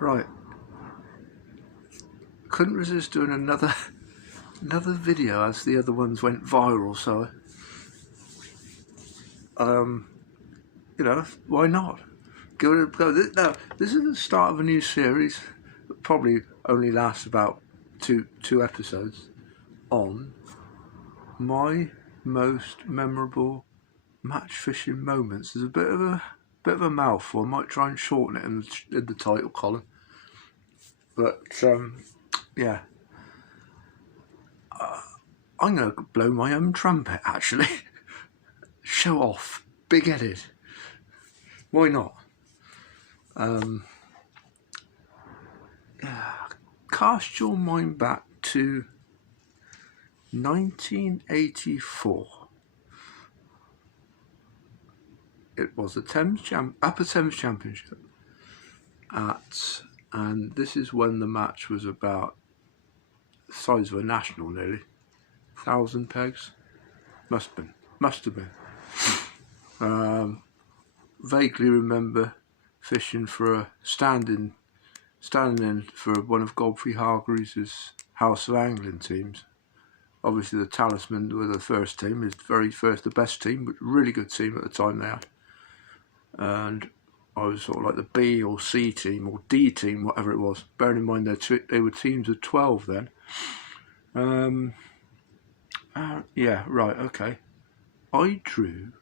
Right, couldn't resist doing another video as the other ones went viral, so you know, why not? Give it a go. Now, this is the start of a new series that probably only lasts about two episodes on my most memorable match fishing moments. There's a bit of a mouthful. I might try and shorten it in the title column. But yeah, I'm going to blow my own trumpet, actually. Show off. Big-headed. Why not? Cast your mind back to 1984. It was the Upper Thames Championship and this is when the match was about the size of a national, nearly 1,000 pegs. Must have been. Vaguely remember fishing for a standing in for one of Godfrey Hargreaves' House of Angling teams. Obviously the Talisman were the first team, the best team, but really good team at the time they had. And I was sort of like the B or C team or D team, whatever it was. Bearing in mind they were teams of 12 then. Yeah, right, okay. I drew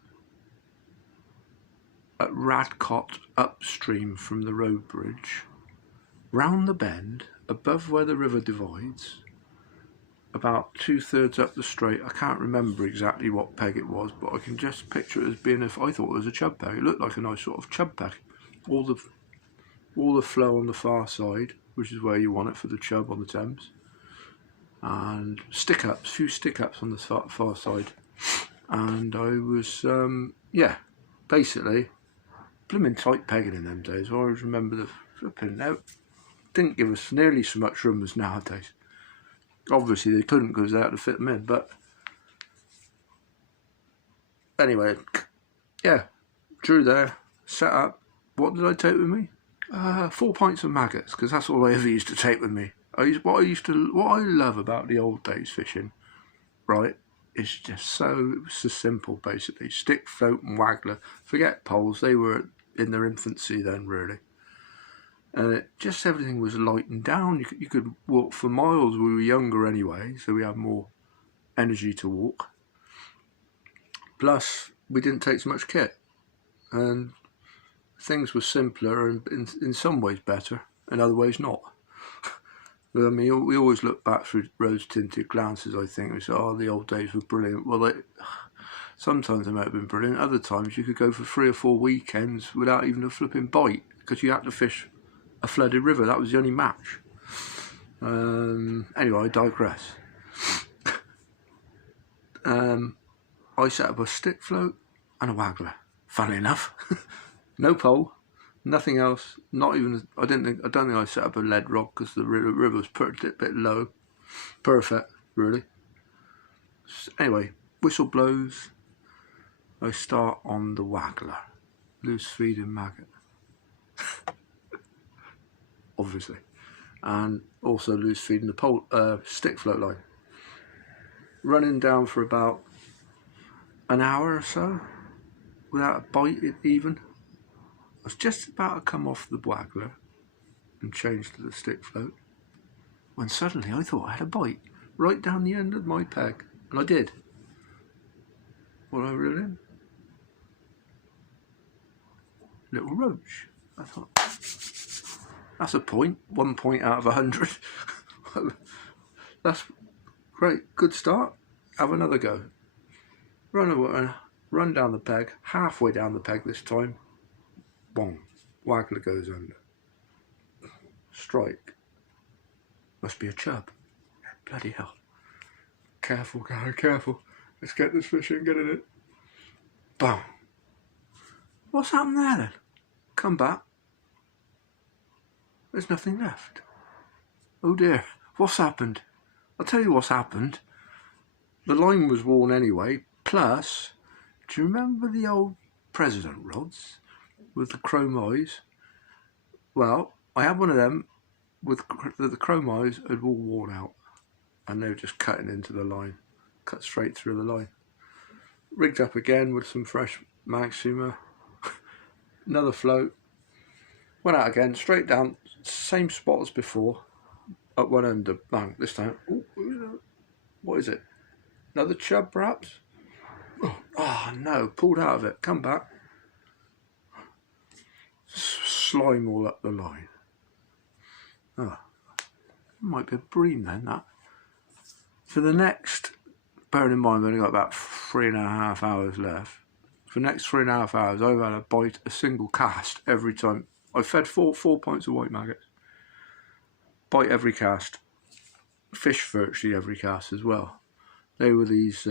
at Radcott upstream from the road bridge, round the bend, above where the river divides, about 2/3 up the straight. I can't remember exactly what peg it was, but I can just picture it as being I thought it was a chub peg. It looked like a nice sort of chub peg. All the flow on the far side, which is where you want it for the chub on the Thames, and few stick ups on the far side. And I was basically blooming tight pegging in them days. I always remember the flipping out. Didn't give us nearly so much room as nowadays. Obviously they couldn't because they had to fit them in, but anyway, yeah, drew there, set up. What did I take with me? 4 pints of maggots, because that's all I ever used to take with me. What I love about the old days fishing, right, is it was so simple basically. Stick, float and waggler. Forget poles, they were in their infancy then really. Just everything was lightened down. You could walk for miles. We were younger anyway, so we had more energy to walk. Plus, we didn't take so much kit, and things were simpler and in some ways better, in other ways not. I mean, we always look back through rose-tinted glances, I think. We say, oh, the old days were brilliant. Well, sometimes they might have been brilliant. Other times you could go for 3 or 4 weekends without even a flipping bite, because you had to fish a flooded river. That was the only match. Anyway, I digress. I set up a stick float and a waggler. Funnily enough, no pole, nothing else. Not even. I don't think I set up a lead rod because the river was a bit low. Perfect, really. Anyway, whistle blows. I start on the waggler, loose feeding maggot. Obviously, and also loose feeding the stick float line. Running down for about an hour or so without a bite even. I was just about to come off the waggler and change to the stick float when suddenly I thought I had a bite right down the end of my peg, and I did. What I reel in? Little roach. I thought, that's a point. 1 point out of 100. That's great. Good start. Have another go. Run down the peg. Halfway down the peg this time. Bong. Waggler goes under. Strike. Must be a chub. Bloody hell. Careful, Gary, careful. Let's get this fish in, get in it. Bang. What's happened there then? Come back. There's nothing left. Oh dear, what's happened? I'll tell you what's happened. The line was worn anyway, plus, do you remember the old president rods with the chrome eyes? Well, I had one of them with the chrome eyes had all worn out, and they were just cutting into the line, cut straight through the line. Rigged up again with some fresh Maxima, another float. Went out again, straight down, same spot as before, up one end of bank this time. Ooh, what is it? Another chub, perhaps? Oh no, pulled out of it. Come back. Slime all up the line. Oh, might be a bream then, that. For the next, bearing in mind I've only got about 3.5 hours left. For the next 3.5 hours, I've had to bite a single cast every time. I fed four pints of white maggots. Bite every cast. Fish virtually every cast as well. They were these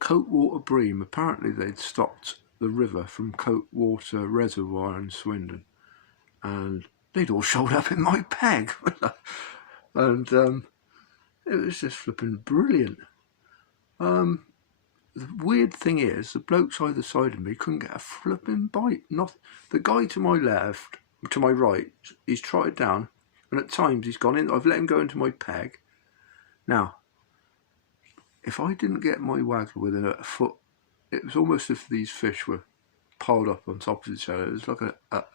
Coatwater bream. Apparently they'd stopped the river from Coatwater Reservoir in Swindon, and they'd all showed up in my peg. And it was just flipping brilliant. The weird thing is, the blokes either side of me couldn't get a flipping bite. Not the guy to my left, to my right, he's trotted down, and at times he's gone in. I've let him go into my peg. Now, if I didn't get my waggler within a foot, it was almost as if these fish were piled up on top of each other. It was like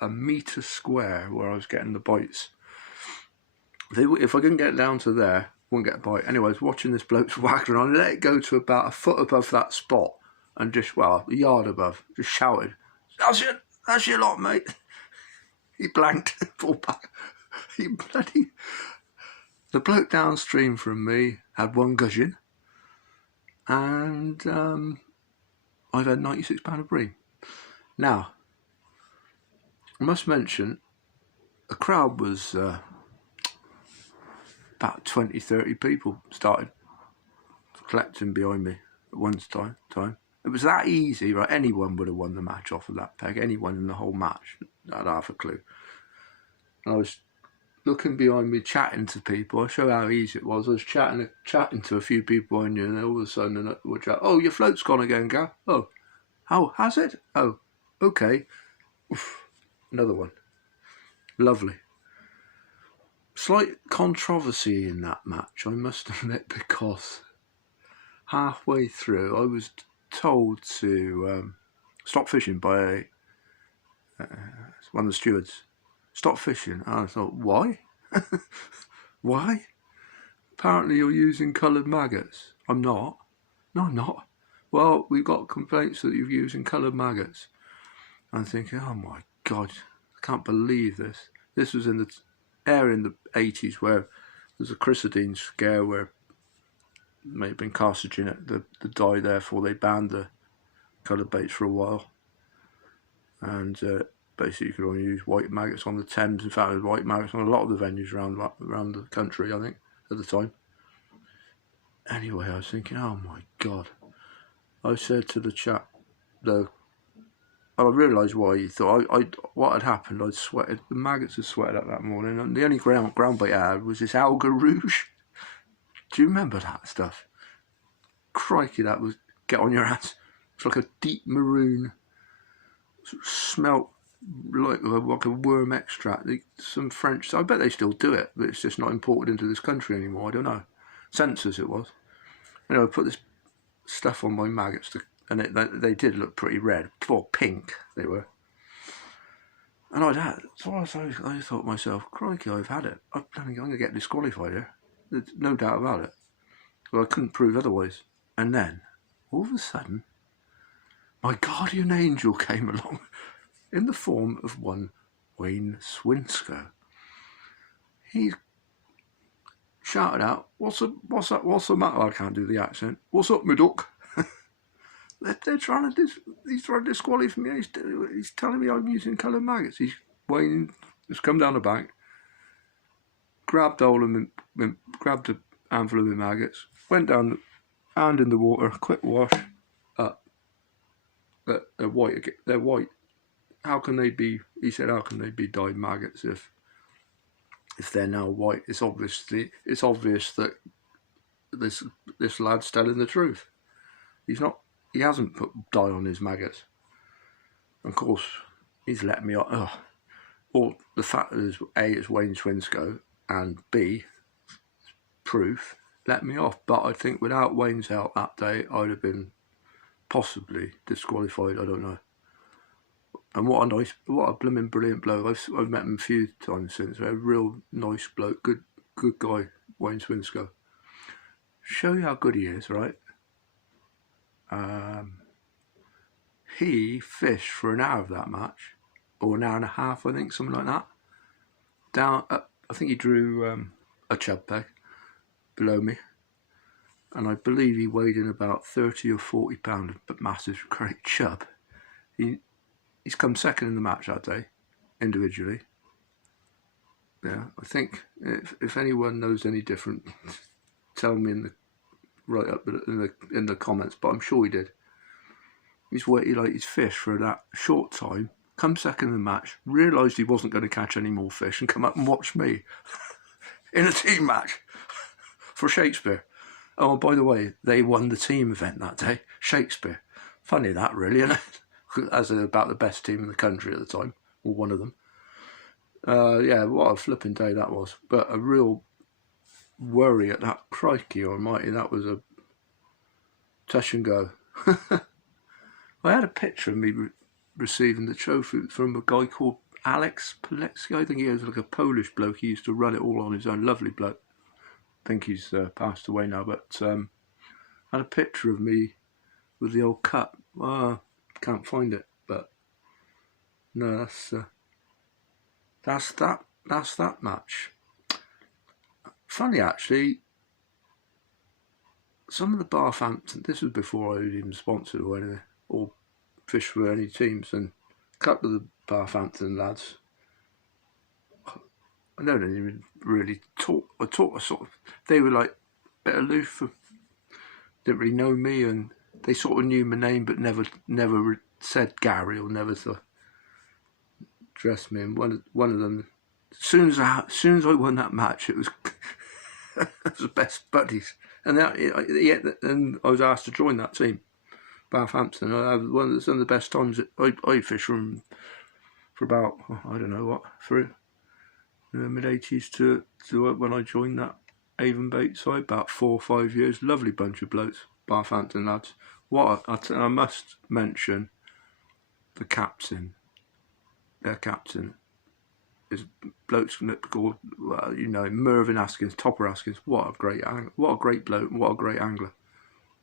a metre square where I was getting the bites. If I couldn't get down to there, I wouldn't get a bite. Anyway, I was watching this bloke's waggler, and I let it go to about a foot above that spot, and just, well, a yard above, just shouted, that's your lot, mate. He blanked, pulled back. The bloke downstream from me had one gudgeon, and I've had £96 of bream. Now, I must mention, the crowd was about 20-30 people started collecting behind me at one time. It was that easy, right? Anyone would have won the match off of that peg. Anyone in the whole match. Not half a clue. And I was looking behind me, chatting to people. I'll show you how easy it was. I was chatting to a few people I knew, and then all of a sudden, would chat, oh, your float's gone again, Gav. Oh, has it? Oh, okay. Oof, another one. Lovely. Slight controversy in that match, I must admit, because halfway through I was told to stop fishing by one of the stewards. Stop fishing. And I thought, why? Why? Apparently you're using coloured maggots. I'm not. No, I'm not. Well, we've got complaints that you're using coloured maggots. I'm thinking, oh my God, I can't believe this. This was in the area in the 80s where there's a chrysidine scare where may have been carcinogen at the dye, therefore they banned the coloured baits for a while. And basically you could only use white maggots on the Thames. In fact, there was white maggots on a lot of the venues around the country, I think, at the time. Anyway, I was thinking, oh my God. I said to the chap, I realised why he thought what had happened. I'd sweated. The maggots had sweated up that morning, and the only ground bait I had was this alga rouge. Do you remember that stuff? Crikey, that was get on your hands. It's like a deep maroon, smelt like a worm extract. Some French. I bet they still do it, but it's just not imported into this country anymore. I don't know. Censors it was. Anyway, I put this stuff on my maggots and they did look pretty red, or pink they were. And so I thought to myself, crikey, I've had it. I'm going to get disqualified here. There's no doubt about it. Well, I couldn't prove otherwise. And then, all of a sudden, my guardian angel came along in the form of one Wayne Swinsko. He shouted out, what's the matter? I can't do the accent. What's up, my duck? He's trying to disqualify me. He's telling me I'm using coloured maggots. Wayne has come down the bank, grabbed a handful of the maggots, went down, hand in the water, quick wash, up. They're white. They're white. How can they be? He said, how can they be dyed maggots if they're now white? It's obvious that this lad's telling the truth. He hasn't put dye on his maggots. Of course, he's let me off. or the fact that A, it's Wayne Swinscoe, and B, proof, let me off. But I think without Wayne's help that day, I'd have been possibly disqualified. I don't know. And what a blooming brilliant bloke. I've met him a few times since. A real nice bloke, good guy, Wayne Swinscoe. Show you how good he is, right? He fished for an hour of that match, or an hour and a half, I think, something like that. Down, I think he drew a chub peg below me, and I believe he weighed in about 30 or 40 pounds, but massive, great chub. He's come second in the match that day, individually. Yeah, I think if anyone knows any different, tell me right up in the comments. But I'm sure he did. He's fished for that short time, come second in the match, realised he wasn't going to catch any more fish, and come up and watch me in a team match for Shakespeare. Oh, by the way, they won the team event that day. Shakespeare. Funny that, really, isn't it? As about the best team in the country at the time, or one of them. Yeah, what a flipping day that was. But a real worry at that. Crikey almighty, that was a touch and go. I had a picture of me receiving the trophy from a guy called Alex Pilecki. I think he was like a Polish bloke. He used to run it all on his own. Lovely bloke. I think he's passed away now, but I had a picture of me with the old cup. Can't find it, but no, that's that match. Funny actually, some of the Barthampton, this was before I was even sponsored or anything, or fished for any teams, and a couple of the Barthampton lads, I don't even really talk. I sort of, they were like a bit aloof, didn't really know me, and they sort of knew my name, but never said Gary, or never addressed me. And one of them, as soon as I won that match, it was it was the best buddies. And and I was asked to join that team, Barthampton. I had some of the best times. I fished for about, I don't know what, for mid-80s to when I joined that Avon Bait side, about 4 or 5 years. Lovely bunch of blokes, Barthampton lads. I must mention the captain. Their captain is blokes called, well, you know, Mervyn Askins, Topper Askins. What a great bloke, what a great angler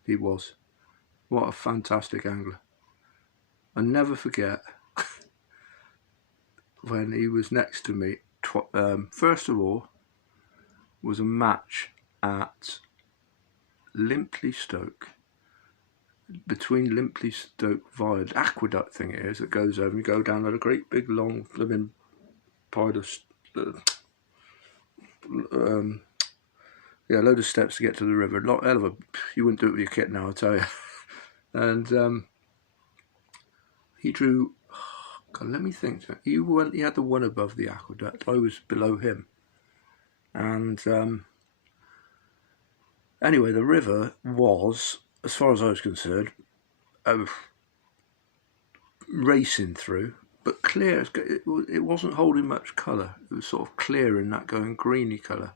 he was. What a fantastic angler. I never forget when he was next to me. First of all, was a match at Limpley Stoke, between Limpley Stoke via the aqueduct thing it is that goes over, and you go down a great big long living part of a load of steps to get to the river. You wouldn't do it with your kit now, I tell you. And he drew, God, let me think. He had the one above the aqueduct. I was below him. And anyway, the river was, as far as I was concerned, racing through, but clear. It wasn't holding much colour. It was sort of clear in that going greeny colour.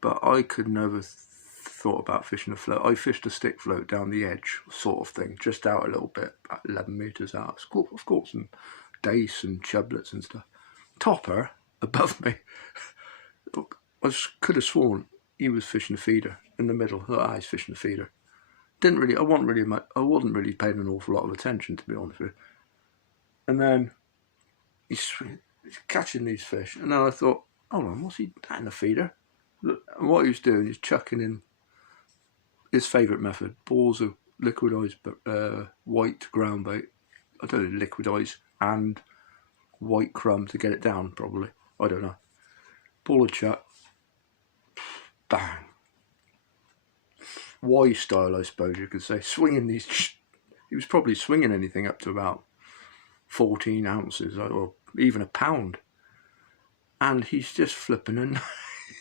But I could never thought about fishing a float. I fished a stick float down the edge, sort of thing, just out a little bit, about 11 metres out. I've caught some dace and chublets and stuff. Topper, above me, could have sworn he was fishing a feeder in the middle. I was fishing a feeder. I wasn't really paying an awful lot of attention, to be honest with you. And then he's catching these fish, and then I thought, hold on, what's he in a feeder? And what he was doing is chucking in his favourite method, balls of liquidised white ground bait. I don't know, liquidised and white crumb to get it down, probably. I don't know. Ball of chuck, bang. Y style, I suppose you could say. Swinging these, he was probably swinging anything up to about 14 ounces or even a pound. And he's just flipping, and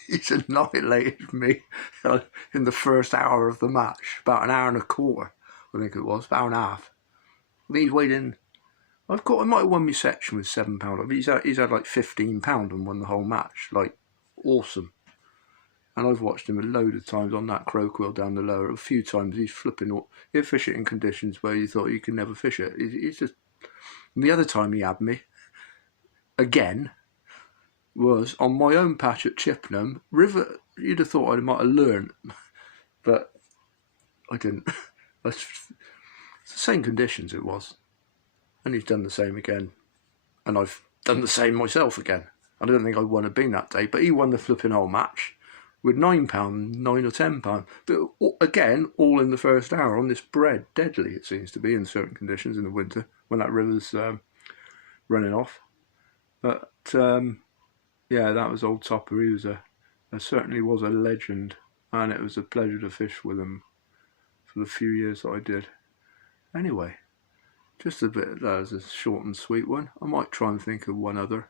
he's annihilated me in the first hour of the match. About an hour and a quarter, I think it was, about an hour and a half. I think he's weighed in I might have won my section with £7. He's had like £15 and won the whole match. Like, awesome. And I've watched him a load of times on that croak wheel down the lower. A few times he's flipping. He'll fish it in conditions where you thought you could never fish it. He's just. And the other time he had me, again, was on my own patch at Chippenham. River, you'd have thought I might have learned, but I didn't. It's the same conditions it was. And he's done the same again. And I've done the same myself again. I don't think I won a bean that day, but he won the flipping whole match with £9, £9 or £10. But again, all in the first hour on this bread. Deadly, it seems to be in certain conditions in the winter when that river's running off. But yeah, that was old Topper. He was certainly was a legend, and it was a pleasure to fish with him for the few years that I did. Anyway, just a bit. That was a short and sweet one. I might try and think of one other.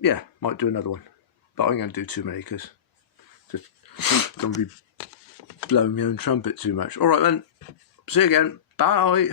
Yeah, might do another one, but I'm going to do too many because just don't be blowing my own trumpet too much. All right then, see you again. Bye.